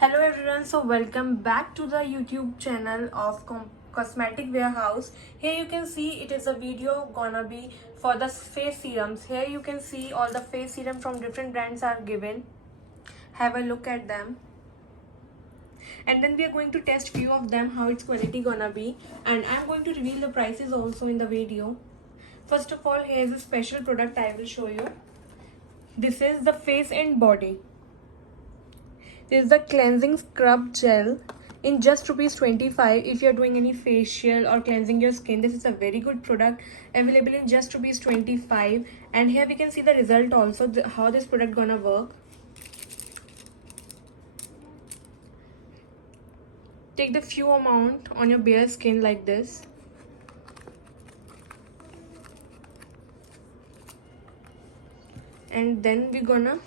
Hello everyone, so welcome back to the YouTube channel of Cosmetic Warehouse. Here you can see it is a video gonna be for the face serums. Here you can see all the face serum from different brands are given. Have a look at them. And then we are going to test few of them, how its quality gonna be. And I'm going to reveal the prices also in the video. First of all, here is a special product I will show you. This is the face and body. This is the cleansing scrub gel in just ₹25. If you're doing any facial or cleansing your skin, this is a very good product available in just ₹25. And here we can see the result also, how this product gonna work. Take the few amount on your bare skin like this. And then we're gonna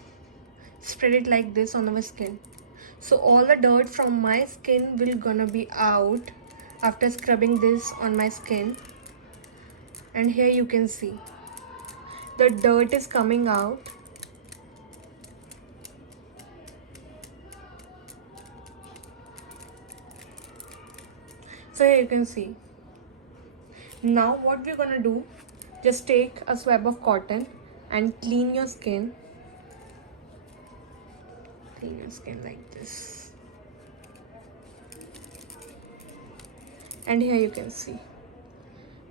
spread it like this on our skin. So all the dirt from my skin will gonna be out after scrubbing this on my skin. And here you can see the dirt is coming out. So here you can see. Now what we're gonna do, just take a swab of cotton and clean your skin. Clean your skin like this. And here you can see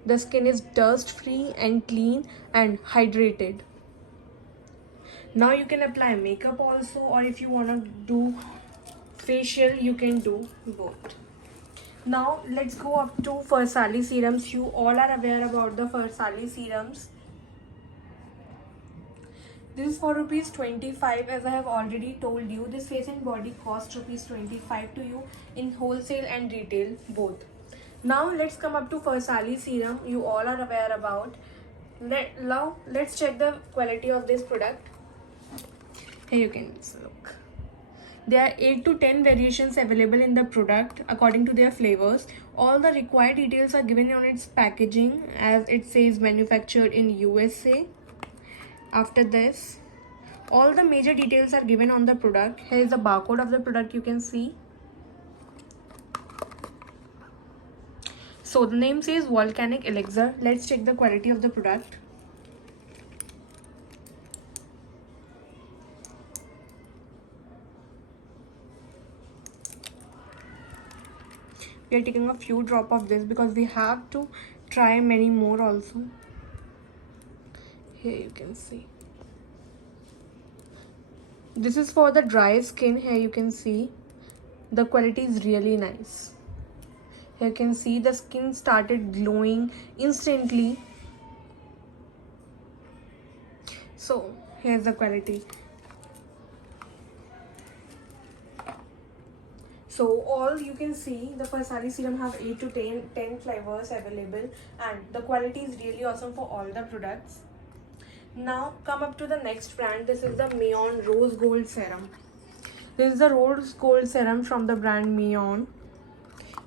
the skin is dust free and clean and hydrated. Now you can apply makeup also, or if you want to do facial, you can do both. Now let's go up to Farsali serums. You all are aware about the Farsali serums. This is for ₹25. As I have already told you, this face and body costs ₹25 to you in wholesale and retail both. Now let's come up to Farsali serum. You all are aware about. Now let's check the quality of this product. Here you can look. There are 8 to 10 variations available in the product according to their flavors. All the required details are given on its packaging, as it says manufactured in USA. After this, all the major details are given on the product. Here is the barcode of the product, you can see. So the name says Volcanic Elixir. Let's check the quality of the product. We are taking a few drops of this because we have to try many more also. Here you can see. This is for the dry skin. Here you can see the quality is really nice. Here you can see the skin started glowing instantly. So here's the quality. So all you can see, the Farsali serum have 8 to 10 flavors available, and the quality is really awesome for all the products. Now come up to the next brand. This is the Mion Rose Gold Serum. This is the Rose Gold Serum from the brand Mion.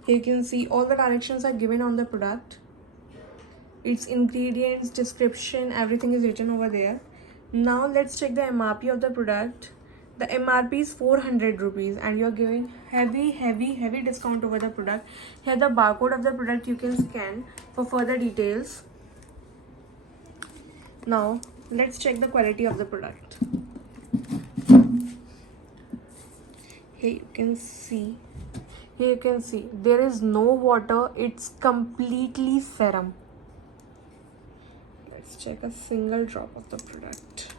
Here you can see all the directions are given on the product. Its ingredients, description, everything is written over there. Now let's check the MRP of the product. The MRP is 400 rupees and you're giving heavy discount over the product. Here the barcode of the product you can scan for further details. Now let's check the quality of the product. Here you can see there is no water, it's completely serum. Let's check a single drop of the product.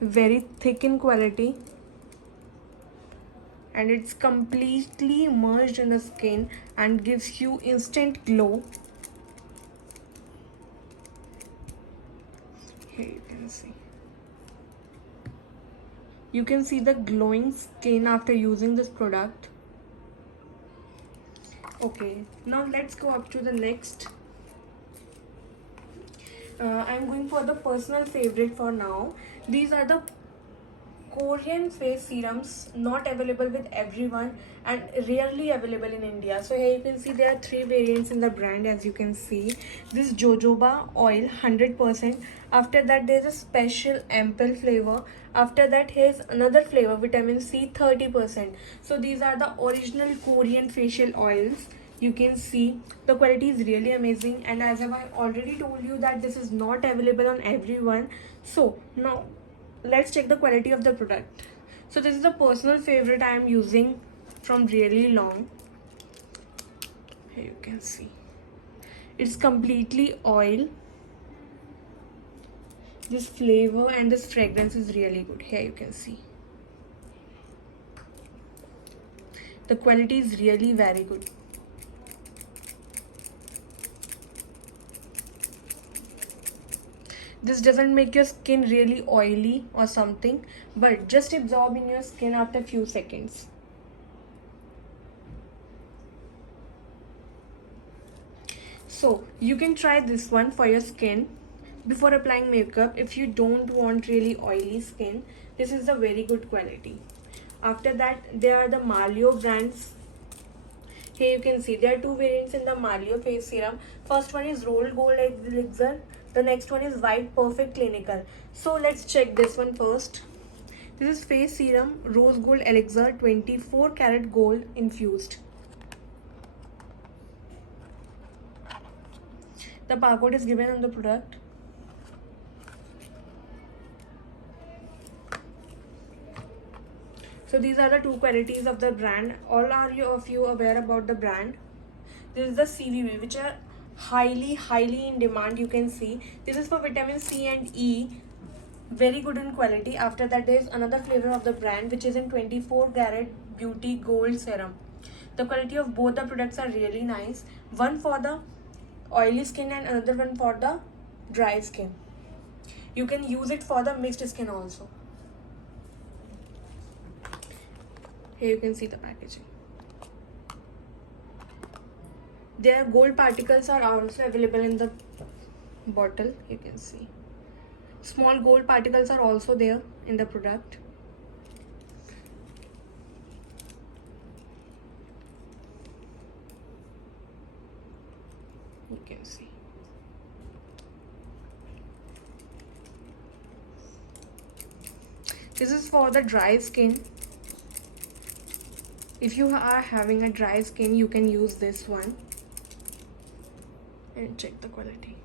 Very thick in quality, and it's completely immersed in the skin and gives you instant glow. Here you can see the glowing skin after using this product. Okay, now let's go up to the next. I'm going for the personal favorite for now. These are the Korean face serums not available with everyone and rarely available in India. So here you can see there are 3 variants in the brand. As you can see, this jojoba oil 100%. After that there is a special ample flavor. After that here's another flavor, vitamin C 30%. So these are the original Korean facial oils. You can see the quality is really amazing, and as I already told you that this is not available on everyone. So now let's check the quality of the product. So this is a personal favorite I am using from really long. Here you can see it's completely oil. This flavor and this fragrance is really good. Here you can see the quality is really very good. This doesn't make your skin really oily or something, but just absorb in your skin after a few seconds. So you can try this one for your skin before applying makeup if you don't want really oily skin. This is a very good quality. After that there are the Malio brands. Here you can see there are 2 variants in the Malio face serum. First one is Rolled Gold Elixir. The next one is White Perfect Clinical. So let's check this one first. This is face serum Rose Gold Elixir 24 karat gold infused. The barcode is given on the product. So these are the 2 qualities of the brand. All are you of you aware about the brand. This is the CVB, which are highly in demand. You can see this is for vitamin C and E, very good in quality. After that there is another flavor of the brand which is in 24 karat beauty gold serum. The quality of both the products are really nice. One for the oily skin and another one for the dry skin. You can use it for the mixed skin also. Here you can see the packaging. Their gold particles are also available in the bottle. You can see small gold particles are also there in the product. You can see this is for the dry skin. If you are having a dry skin, you can use this one and check the quality.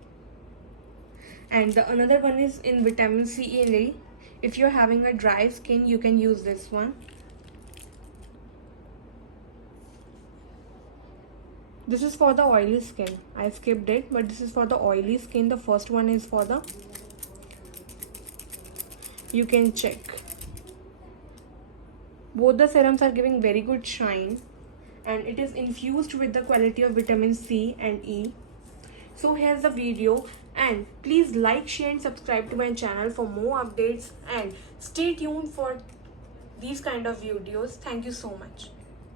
And the another one is in vitamin C and A. If you're having a dry skin, you can use this one. This is for the oily skin. I skipped it, but this is for the oily skin. The first one is for the, you can check. Both the serums are giving very good shine, and it is infused with the quality of vitamin C and E. So here's the video, and please like, share and subscribe to my channel for more updates, and stay tuned for these kind of videos. Thank you so much.